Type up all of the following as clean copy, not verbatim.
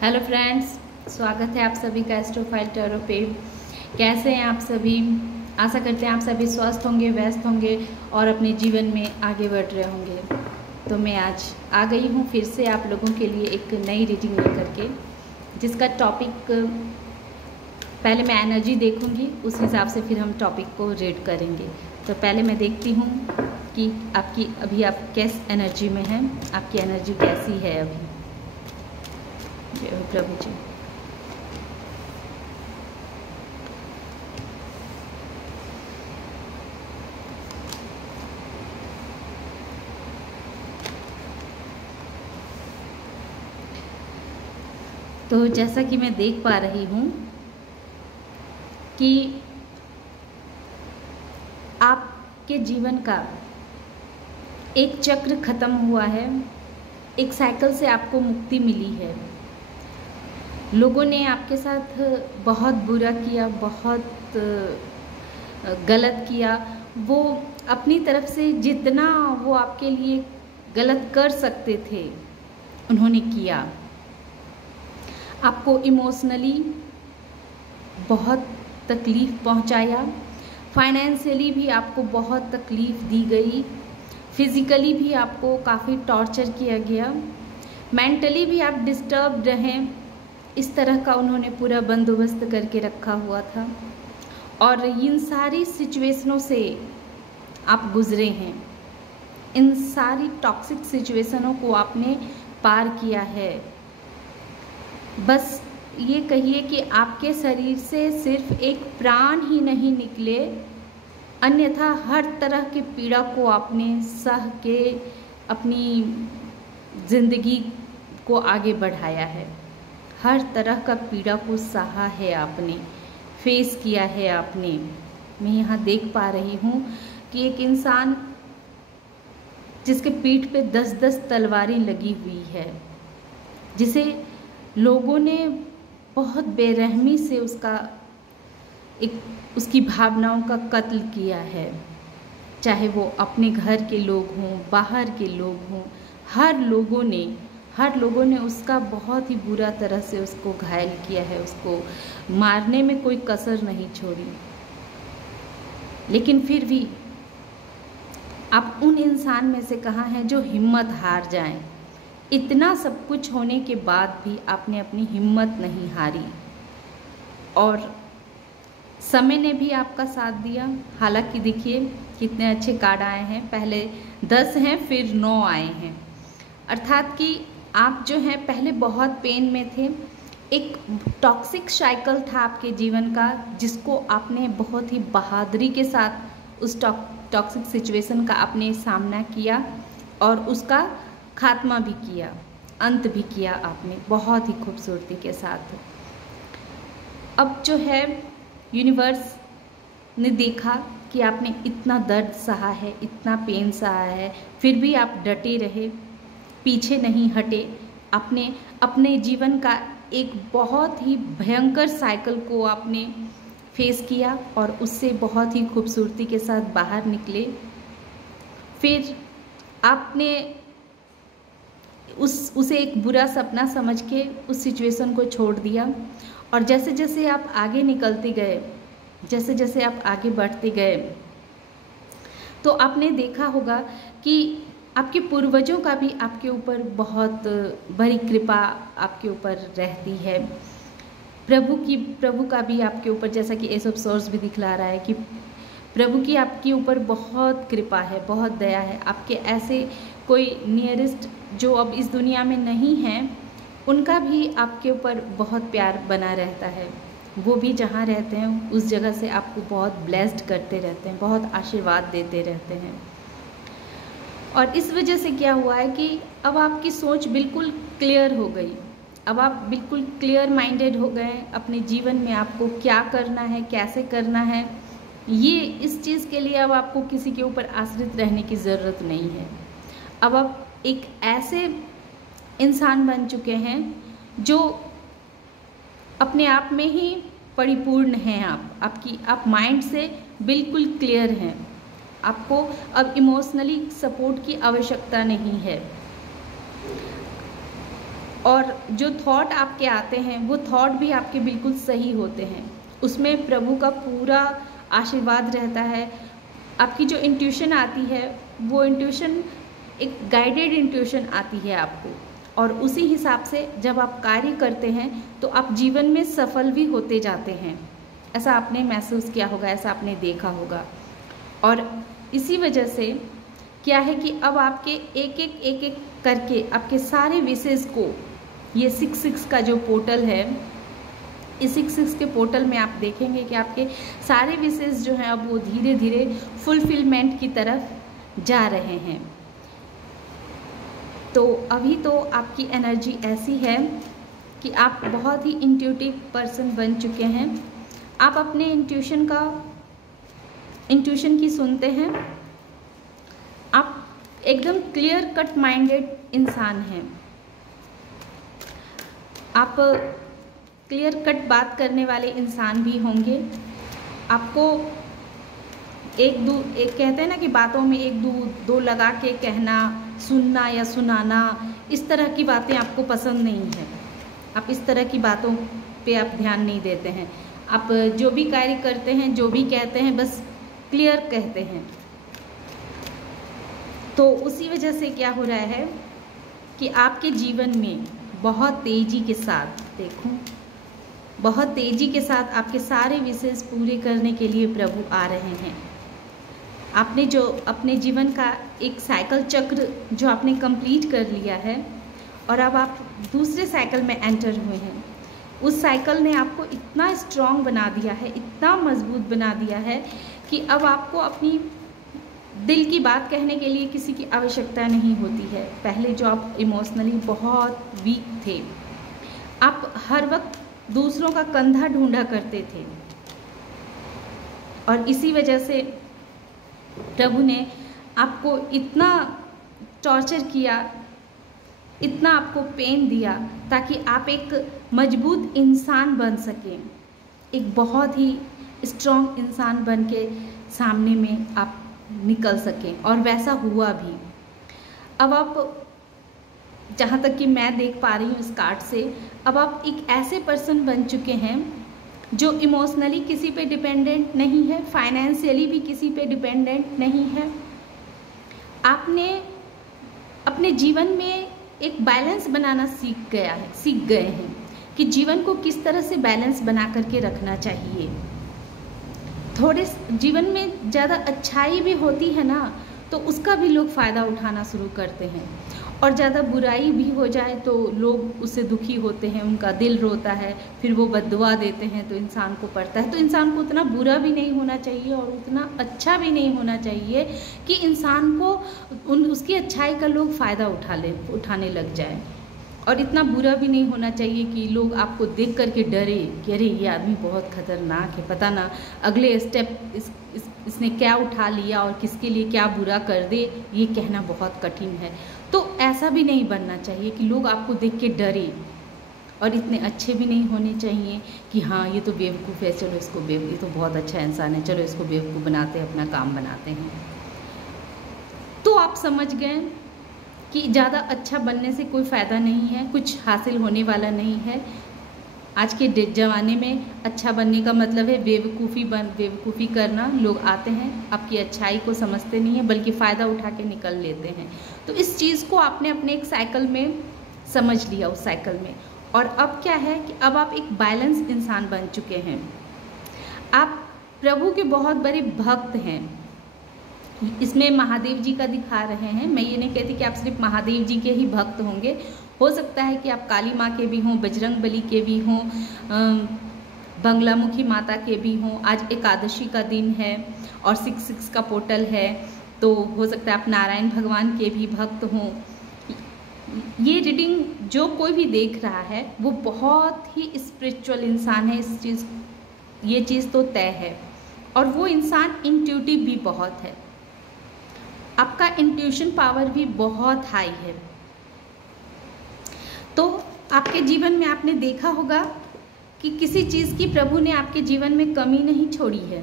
Hello friends, स्वागत है आप सभी का एस्ट्रोफाइल टैरो पे। कैसे हैं आप सभी? आशा करते हैं आप सभी स्वस्थ होंगे, व्यस्त होंगे और अपने जीवन में आगे बढ़ रहे होंगे। तो मैं आज आ गई हूँ फिर से आप लोगों के लिए एक नई रीडिंग लेकर के, जिसका टॉपिक पहले मैं एनर्जी देखूँगी, उस हिसाब से फिर हम टॉपिक को रीड करेंगे। तो पहले मैं देखती हूँ कि अभी आप किस एनर्जी में हैं, आपकी एनर्जी कैसी है अभी। जय हो प्रभु जी। तो जैसा कि मैं देख पा रही हूँ कि आपके जीवन का एक चक्र खत्म हुआ है, एक साइकिल से आपको मुक्ति मिली है। लोगों ने आपके साथ बहुत बुरा किया, बहुत गलत किया। वो अपनी तरफ से जितना वो आपके लिए गलत कर सकते थे उन्होंने किया। आपको इमोशनली बहुत तकलीफ़ पहुंचाया, फाइनेंशियली भी आपको बहुत तकलीफ़ दी गई, फिज़िकली भी आपको काफ़ी टॉर्चर किया गया, मेंटली भी आप डिस्टर्ब रहें। इस तरह का उन्होंने पूरा बंदोबस्त करके रखा हुआ था और इन सारी सिचुएशनों से आप गुज़रे हैं। इन सारी टॉक्सिक सिचुएशनों को आपने पार किया है। बस ये कहिए कि आपके शरीर से सिर्फ एक प्राण ही नहीं निकले, अन्यथा हर तरह की पीड़ा को आपने सह के अपनी ज़िंदगी को आगे बढ़ाया है। हर तरह का पीड़ा को सहा है आपने, फेस किया है आपने। मैं यहाँ देख पा रही हूँ कि एक इंसान जिसके पीठ पे 10-10 तलवारें लगी हुई है, जिसे लोगों ने बहुत बेरहमी से उसकी भावनाओं का कत्ल किया है। चाहे वो अपने घर के लोग हों, बाहर के लोग हों, हर लोगों ने उसका बहुत ही बुरा तरह से उसको घायल किया है, उसको मारने में कोई कसर नहीं छोड़ी। लेकिन फिर भी आप उन इंसान में से कहाँ हैं जो हिम्मत हार जाएं। इतना सब कुछ होने के बाद भी आपने अपनी हिम्मत नहीं हारी और समय ने भी आपका साथ दिया। हालांकि देखिए कितने अच्छे कार्ड आए हैं, पहले 10 हैं फिर 9 आए हैं, अर्थात कि आप जो हैं पहले बहुत पेन में थे। एक टॉक्सिक साइकिल था आपके जीवन का, जिसको आपने बहुत ही बहादुरी के साथ उस टॉक्सिक सिचुएशन का आपने सामना किया और उसका खात्मा भी किया, अंत भी किया आपने बहुत ही खूबसूरती के साथ। अब जो है यूनिवर्स ने देखा कि आपने इतना दर्द सहा है, इतना पेन सहा है, फिर भी आप डटे रहे, पीछे नहीं हटे। आपने अपने जीवन का एक बहुत ही भयंकर साइकिल को आपने फेस किया और उससे बहुत ही खूबसूरती के साथ बाहर निकले। फिर आपने उसे एक बुरा सपना समझ के उस सिचुएशन को छोड़ दिया और जैसे जैसे आप आगे निकलते गए, जैसे जैसे आप आगे बढ़ते गए, तो आपने देखा होगा कि आपके पूर्वजों का भी आपके ऊपर बहुत बड़ी कृपा आपके ऊपर रहती है। प्रभु का भी आपके ऊपर, जैसा कि एस ऑफ सोर्स भी दिखला रहा है कि प्रभु की आपके ऊपर बहुत कृपा है, बहुत दया है। आपके ऐसे कोई नियरेस्ट जो अब इस दुनिया में नहीं हैं, उनका भी आपके ऊपर बहुत प्यार बना रहता है। वो भी जहाँ रहते हैं उस जगह से आपको बहुत ब्लेस्ड करते रहते हैं, बहुत आशीर्वाद देते रहते हैं। और इस वजह से क्या हुआ है कि अब आपकी सोच बिल्कुल क्लियर हो गई। अब आप बिल्कुल क्लियर माइंडेड हो गए अपने जीवन में, आपको क्या करना है, कैसे करना है। ये इस चीज़ के लिए अब आपको किसी के ऊपर आश्रित रहने की ज़रूरत नहीं है। अब आप एक ऐसे इंसान बन चुके हैं जो अपने आप में ही परिपूर्ण हैं। आप माइंड से बिल्कुल क्लियर हैं। आपको अब इमोशनली सपोर्ट की आवश्यकता नहीं है और जो थॉट आपके आते हैं वो थॉट भी आपके बिल्कुल सही होते हैं, उसमें प्रभु का पूरा आशीर्वाद रहता है। आपकी जो इंट्यूशन आती है वो इंट्यूशन एक गाइडेड इंट्यूशन आती है आपको, और उसी हिसाब से जब आप कार्य करते हैं तो आप जीवन में सफल भी होते जाते हैं। ऐसा आपने महसूस किया होगा, ऐसा आपने देखा होगा। और इसी वजह से क्या है कि अब आपके एक एक करके आपके सारे विशेष को, ये 6 का जो पोर्टल है, इस 6 के पोर्टल में आप देखेंगे कि आपके सारे विशेष जो हैं अब वो धीरे धीरे फुलफिलमेंट की तरफ जा रहे हैं। तो अभी तो आपकी एनर्जी ऐसी है कि आप बहुत ही इंट्यूटिव पर्सन बन चुके हैं। आप अपने इंट्यूशन की सुनते हैं। आप एकदम क्लियर कट माइंडेड इंसान हैं। आप क्लियर कट बात करने वाले इंसान भी होंगे। आपको एक कहते हैं ना कि बातों में एक दो लगा के कहना, सुनना या सुनाना, इस तरह की बातें आपको पसंद नहीं है। आप इस तरह की बातों पे आप ध्यान नहीं देते हैं। आप जो भी कार्य करते हैं, जो भी कहते हैं, बस क्लियर कहते हैं। तो उसी वजह से क्या हो रहा है कि आपके जीवन में बहुत तेज़ी के साथ, देखो बहुत तेज़ी के साथ आपके सारे विशेष पूरे करने के लिए प्रभु आ रहे हैं। आपने जो अपने जीवन का एक साइकिल चक्र जो आपने कंप्लीट कर लिया है और अब आप दूसरे साइकिल में एंटर हुए हैं, उस साइकिल ने आपको इतना स्ट्रांग बना दिया है, इतना मजबूत बना दिया है कि अब आपको अपनी दिल की बात कहने के लिए किसी की आवश्यकता नहीं होती है। पहले जो आप इमोशनली बहुत वीक थे, आप हर वक्त दूसरों का कंधा ढूंढा करते थे, और इसी वजह से प्रभु ने आपको इतना टॉर्चर किया, इतना आपको पेन दिया, ताकि आप एक मजबूत इंसान बन सकें, एक बहुत ही स्ट्रॉन्ग इंसान बन के सामने में आप निकल सकें। और वैसा हुआ भी। अब आप, जहाँ तक कि मैं देख पा रही हूँ इस कार्ड से, अब आप एक ऐसे पर्सन बन चुके हैं जो इमोशनली किसी पे डिपेंडेंट नहीं है, फाइनेंशियली भी किसी पे डिपेंडेंट नहीं है। आपने अपने जीवन में एक बैलेंस बनाना सीख गए हैं कि जीवन को किस तरह से बैलेंस बना करके रखना चाहिए। थोड़े जीवन में ज़्यादा अच्छाई भी होती है ना, तो उसका भी लोग फ़ायदा उठाना शुरू करते हैं, और ज़्यादा बुराई भी हो जाए तो लोग उससे दुखी होते हैं, उनका दिल रोता है, फिर वो बद्दुआ देते हैं तो इंसान को पड़ता है। तो इंसान को उतना बुरा भी नहीं होना चाहिए और उतना अच्छा भी नहीं होना चाहिए कि इंसान को उसकी अच्छाई का लोग फ़ायदा उठाने लग जाए, और इतना बुरा भी नहीं होना चाहिए कि लोग आपको देख करके डरे कि अरे ये आदमी बहुत खतरनाक है, पता ना अगले स्टेप इसने क्या उठा लिया और किसके लिए क्या बुरा कर दे, ये कहना बहुत कठिन है। तो ऐसा भी नहीं बनना चाहिए कि लोग आपको देख के डरे, और इतने अच्छे भी नहीं होने चाहिए कि हाँ ये तो बेवकूफ़ है, चलो इसको ये तो बहुत अच्छा इंसान है, चलो इसको बेवकूफ़ बनाते हैं, अपना काम बनाते हैं। तो आप समझ गए कि ज़्यादा अच्छा बनने से कोई फ़ायदा नहीं है, कुछ हासिल होने वाला नहीं है। आज के ज़माने में अच्छा बनने का मतलब है बेवकूफ़ी करना। लोग आते हैं, आपकी अच्छाई को समझते नहीं है, बल्कि फ़ायदा उठा के निकल लेते हैं। तो इस चीज़ को आपने अपने एक साइकिल में समझ लिया, उस साइकिल में। और अब क्या है कि अब आप एक बैलेंस इंसान बन चुके हैं। आप प्रभु के बहुत बड़े भक्त हैं। इसमें महादेव जी का दिखा रहे हैं। मैं ये नहीं कहती कि आप सिर्फ महादेव जी के ही भक्त होंगे, हो सकता है कि आप काली माँ के भी हों, बजरंग बली के भी हों, बंगलामुखी माता के भी हों। आज एकादशी का दिन है और 6 का पोर्टल है, तो हो सकता है आप नारायण भगवान के भी भक्त हों। ये रीडिंग जो कोई भी देख रहा है वो बहुत ही स्पिरिचुअल इंसान है, ये चीज़ तो तय है। और वो इंसान इंट्यूटिव भी बहुत है, आपका इंट्यूशन पावर भी बहुत हाई है। तो आपके जीवन में आपने देखा होगा कि किसी चीज़ की प्रभु ने आपके जीवन में कमी नहीं छोड़ी है।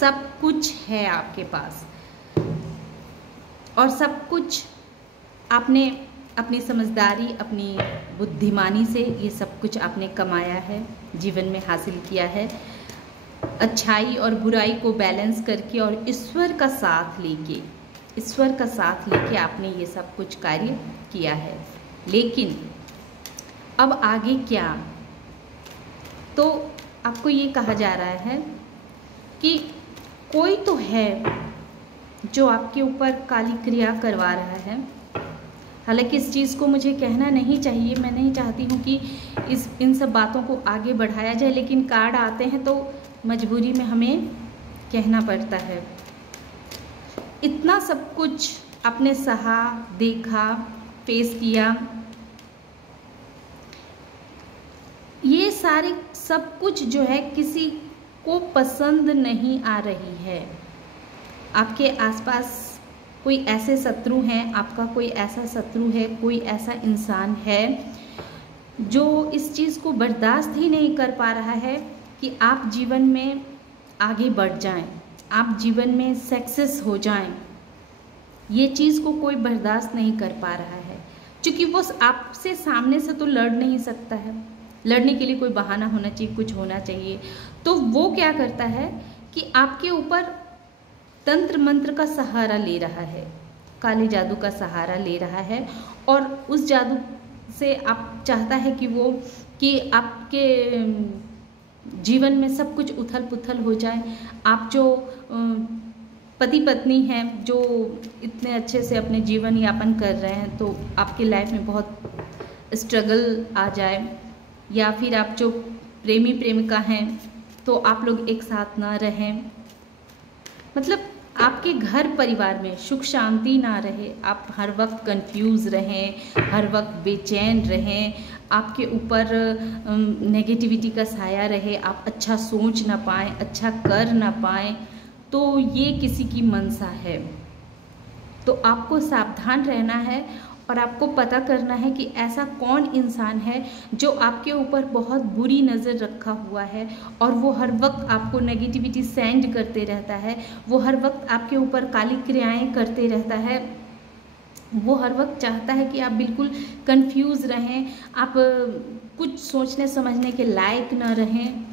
सब कुछ है आपके पास, और सब कुछ आपने अपनी समझदारी, अपनी बुद्धिमानी से ये सब कुछ आपने कमाया है, जीवन में हासिल किया है। अच्छाई और बुराई को बैलेंस करके और ईश्वर का साथ लेके आपने ये सब कुछ कार्य किया है। लेकिन अब आगे क्या? तो आपको ये कहा जा रहा है कि कोई तो है जो आपके ऊपर काली क्रिया करवा रहा है। हालांकि इस चीज़ को मुझे कहना नहीं चाहिए, मैं नहीं चाहती हूँ कि इन सब बातों को आगे बढ़ाया जाए, लेकिन कार्ड आते हैं तो मजबूरी में हमें कहना पड़ता है। इतना सब कुछ आपने सहा, देखा, फेस किया, ये सारी सब कुछ जो है किसी को पसंद नहीं आ रही है। आपके आसपास कोई ऐसे शत्रु हैं, आपका कोई ऐसा शत्रु है, कोई ऐसा इंसान है जो इस चीज़ को बर्दाश्त ही नहीं कर पा रहा है कि आप जीवन में आगे बढ़ जाएं, आप जीवन में सक्सेस हो जाएं। ये चीज़ को कोई बर्दाश्त नहीं कर पा रहा है, क्योंकि वो आपसे सामने से तो लड़ नहीं सकता है। लड़ने के लिए कोई बहाना होना चाहिए, कुछ होना चाहिए। तो वो क्या करता है कि आपके ऊपर तंत्र मंत्र का सहारा ले रहा है, काले जादू का सहारा ले रहा है, और उस जादू से आप चाहता है कि आपके जीवन में सब कुछ उथल पुथल हो जाए। आप जो पति पत्नी हैं, जो इतने अच्छे से अपने जीवन यापन कर रहे हैं, तो आपके लाइफ में बहुत स्ट्रगल आ जाए। या फिर आप जो प्रेमी प्रेमिका हैं तो आप लोग एक साथ ना रहें, मतलब आपके घर परिवार में सुख शांति ना रहे, आप हर वक्त कंफ्यूज रहें, हर वक्त बेचैन रहें, आपके ऊपर नेगेटिविटी का साया रहे, आप अच्छा सोच ना पाएँ, अच्छा कर ना पाएँ, तो ये किसी की मनसा है। तो आपको सावधान रहना है और आपको पता करना है कि ऐसा कौन इंसान है जो आपके ऊपर बहुत बुरी नज़र रखा हुआ है, और वो हर वक्त आपको नेगेटिविटी सेंड करते रहता है, वो हर वक्त आपके ऊपर काली क्रियाएं करते रहता है, वो हर वक्त चाहता है कि आप बिल्कुल कंफ्यूज रहें, आप कुछ सोचने समझने के लायक ना रहें।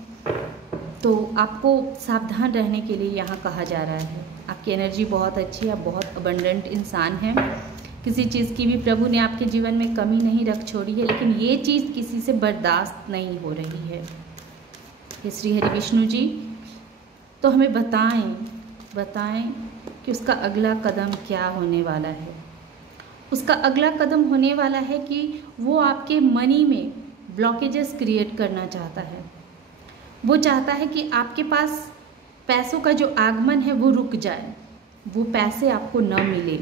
तो आपको सावधान रहने के लिए यहाँ कहा जा रहा है। आपकी एनर्जी बहुत अच्छी है, आप बहुत अबंडेंट इंसान हैं, किसी चीज़ की भी प्रभु ने आपके जीवन में कमी नहीं रख छोड़ी है, लेकिन ये चीज़ किसी से बर्दाश्त नहीं हो रही है। हे श्री हरि विष्णु जी, तो हमें बताएं कि उसका अगला कदम क्या होने वाला है। उसका अगला कदम होने वाला है कि वो आपके मनी में ब्लॉकेजेस क्रिएट करना चाहता है। वो चाहता है कि आपके पास पैसों का जो आगमन है वो रुक जाए, वो पैसे आपको न मिले।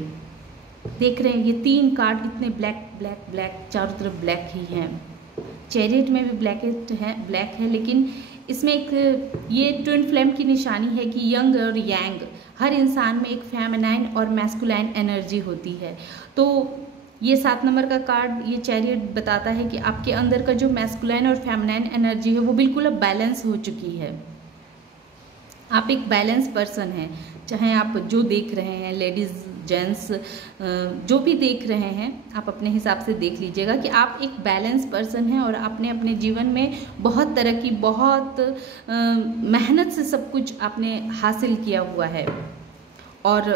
देख रहे हैं ये 3 कार्ड इतने ब्लैक, चारों तरफ ब्लैक ही हैं। चैरियट में भी ब्लैक है, लेकिन इसमें एक ये ट्विन फ्लेम की निशानी है कि यंग और यांग, हर इंसान में एक फेमिनाइन और मैस्कुलाइन एनर्जी होती है। तो ये 7 नंबर का कार्ड, ये चैरियट बताता है कि आपके अंदर का जो मैस्कुलाइन और फेमिनाइन एनर्जी है वो बिल्कुल अब बैलेंस हो चुकी है। आप एक बैलेंस पर्सन हैं, चाहे आप जो देख रहे हैं, लेडीज़ जेंट्स जो भी देख रहे हैं, आप अपने हिसाब से देख लीजिएगा कि आप एक बैलेंस पर्सन हैं और आपने अपने जीवन में बहुत तरक्की, बहुत मेहनत से सब कुछ आपने हासिल किया हुआ है। और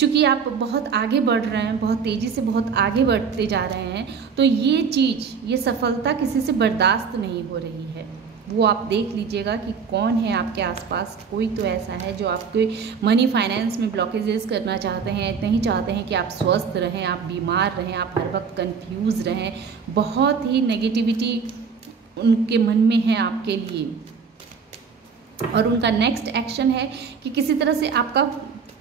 चूँकि आप बहुत आगे बढ़ रहे हैं, बहुत तेज़ी से बहुत आगे बढ़ते जा रहे हैं, तो ये चीज़, ये सफलता किसी से बर्दाश्त नहीं हो रही है। वो आप देख लीजिएगा कि कौन है आपके आसपास। कोई तो ऐसा है जो आपके मनी फाइनेंस में ब्लॉकेजेस करना चाहते हैं, नहीं चाहते हैं कि आप स्वस्थ रहें, आप बीमार रहें, आप हर वक्त कंफ्यूज रहें। बहुत ही नेगेटिविटी उनके मन में है आपके लिए, और उनका नेक्स्ट एक्शन है कि किसी तरह से आपका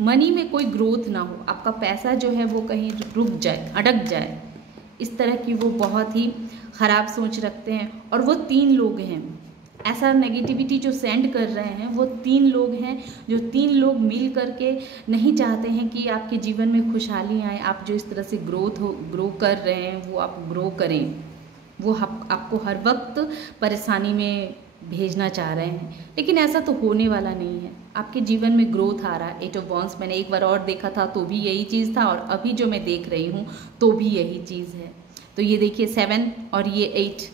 मनी में कोई ग्रोथ ना हो, आपका पैसा जो है वो कहीं रुक जाए, अटक जाए। इस तरह की वो बहुत ही ख़राब सोच रखते हैं। और वो 3 लोग हैं, ऐसा नेगेटिविटी जो सेंड कर रहे हैं वो 3 लोग हैं, जो 3 लोग मिल करके नहीं चाहते हैं कि आपके जीवन में खुशहाली आए। आप जो इस तरह से ग्रो कर रहे हैं वो आप ग्रो करें, वो आपको हर वक्त परेशानी में भेजना चाह रहे हैं, लेकिन ऐसा तो होने वाला नहीं है। आपके जीवन में ग्रोथ आ रहा है। 8 ऑफ वॉन्ड्स मैंने एक बार और देखा था तो भी यही चीज़ था, और अभी जो मैं देख रही हूँ तो भी यही चीज़ है। तो ये देखिए 7 और ये 8,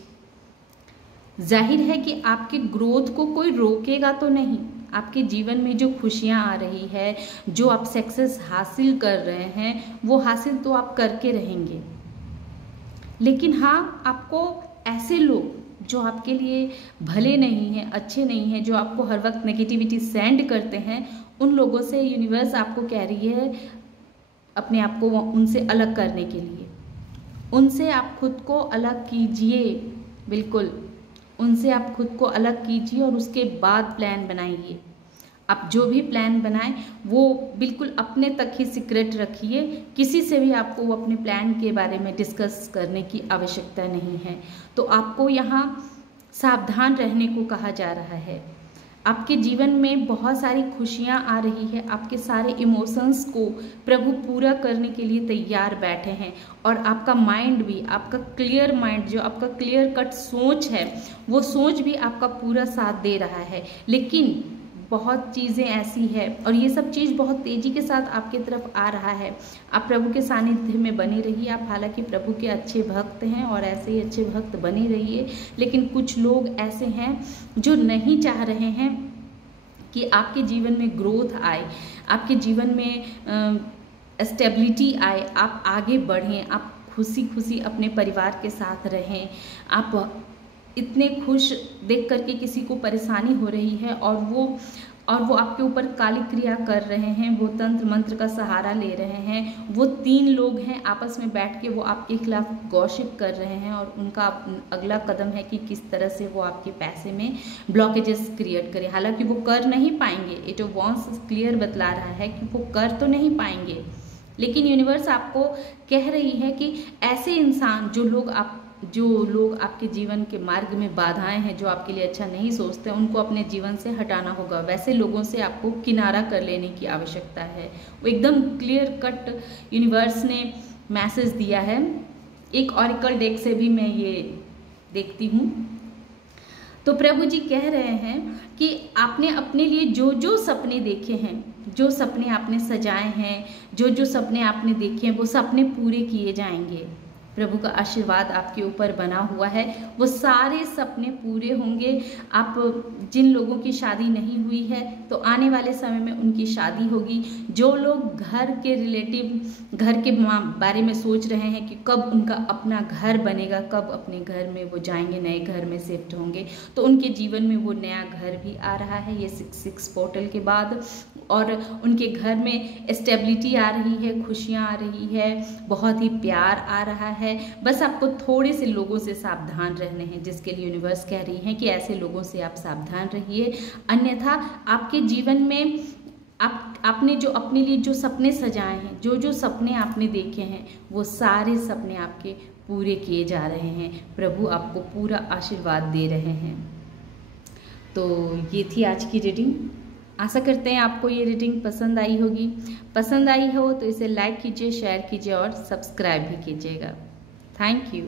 जाहिर है कि आपके ग्रोथ को कोई रोकेगा तो नहीं। आपके जीवन में जो खुशियाँ आ रही है, जो आप सक्सेस हासिल कर रहे हैं, वो हासिल तो आप करके रहेंगे। लेकिन हाँ, आपको ऐसे लोग जो आपके लिए भले नहीं हैं, अच्छे नहीं हैं, जो आपको हर वक्त नेगेटिविटी सेंड करते हैं, उन लोगों से यूनिवर्स आपको कह रही है अपने आप को उनसे अलग करने के लिए। उनसे आप खुद को अलग कीजिए, बिल्कुल उनसे आप खुद को अलग कीजिए और उसके बाद प्लान बनाइए। आप जो भी प्लान बनाएं वो बिल्कुल अपने तक ही सीक्रेट रखिए। किसी से भी आपको वो अपने प्लान के बारे में डिस्कस करने की आवश्यकता नहीं है। तो आपको यहाँ सावधान रहने को कहा जा रहा है। आपके जीवन में बहुत सारी खुशियाँ आ रही है, आपके सारे इमोशंस को प्रभु पूरा करने के लिए तैयार बैठे हैं। और आपका माइंड भी, आपका क्लियर माइंड, जो आपका क्लियर कट सोच है, वो सोच भी आपका पूरा साथ दे रहा है। लेकिन बहुत चीज़ें ऐसी है और ये सब चीज़ बहुत तेज़ी के साथ आपकी तरफ आ रहा है। आप प्रभु के सानिध्य में बने रहिए। आप हालांकि प्रभु के अच्छे भक्त हैं और ऐसे ही अच्छे भक्त बने रहिए, लेकिन कुछ लोग ऐसे हैं जो नहीं चाह रहे हैं कि आपके जीवन में ग्रोथ आए, आपके जीवन में स्टेबिलिटी आए, आप आगे बढ़ें, आप खुशी खुशी अपने परिवार के साथ रहें। आप इतने खुश देख करके किसी को परेशानी हो रही है और वो आपके ऊपर काली क्रिया कर रहे हैं, वो तंत्र मंत्र का सहारा ले रहे हैं। वो 3 लोग हैं, आपस में बैठ के वो आपके खिलाफ गॉसिप कर रहे हैं और उनका अगला कदम है कि किस तरह से वो आपके पैसे में ब्लॉकेजेस क्रिएट करें। हालांकि वो कर नहीं पाएंगे, 8 ऑफ वॉन्ड्स क्लियर बतला रहा है कि वो कर तो नहीं पाएंगे, लेकिन यूनिवर्स आपको कह रही है कि ऐसे इंसान जो लोग आपके जीवन के मार्ग में बाधाएं हैं, जो आपके लिए अच्छा नहीं सोचते, उनको अपने जीवन से हटाना होगा। वैसे लोगों से आपको किनारा कर लेने की आवश्यकता है। वो एकदम क्लियर कट यूनिवर्स ने मैसेज दिया है। एक ऑरिकल डेक से भी मैं ये देखती हूँ। तो प्रभु जी कह रहे हैं कि आपने अपने लिए जो जो सपने देखे हैं, जो सपने आपने सजाए हैं, जो जो सपने आपने देखे हैं, वो सपने पूरे किए जाएंगे। प्रभु का आशीर्वाद आपके ऊपर बना हुआ है, वो सारे सपने पूरे होंगे। आप जिन लोगों की शादी नहीं हुई है तो आने वाले समय में उनकी शादी होगी। जो लोग घर के रिलेटिव, घर के बारे में सोच रहे हैं कि कब उनका अपना घर बनेगा, कब अपने घर में वो जाएंगे, नए घर में शिफ्ट होंगे, तो उनके जीवन में वो नया घर भी आ रहा है ये 6-6 पोर्टल के बाद। और उनके घर में स्टेबिलिटी आ रही है, खुशियाँ आ रही है, बहुत ही प्यार आ रहा है। बस आपको थोड़े से लोगों से सावधान रहने हैं, जिसके लिए यूनिवर्स कह रही है कि ऐसे लोगों से आप सावधान रहिए। अन्यथा आपके जीवन में आपने जो अपने लिए जो सपने सजाए हैं, जो जो सपने आपने देखे हैं, वो सारे सपने आपके पूरे किए जा रहे हैं। प्रभु आपको पूरा आशीर्वाद दे रहे हैं। तो ये थी आज की रीडिंग। आशा करते हैं आपको ये रीडिंग पसंद आई होगी। पसंद आई हो तो इसे लाइक कीजिए, शेयर कीजिए और सब्सक्राइब भी कीजिएगा। Thank you.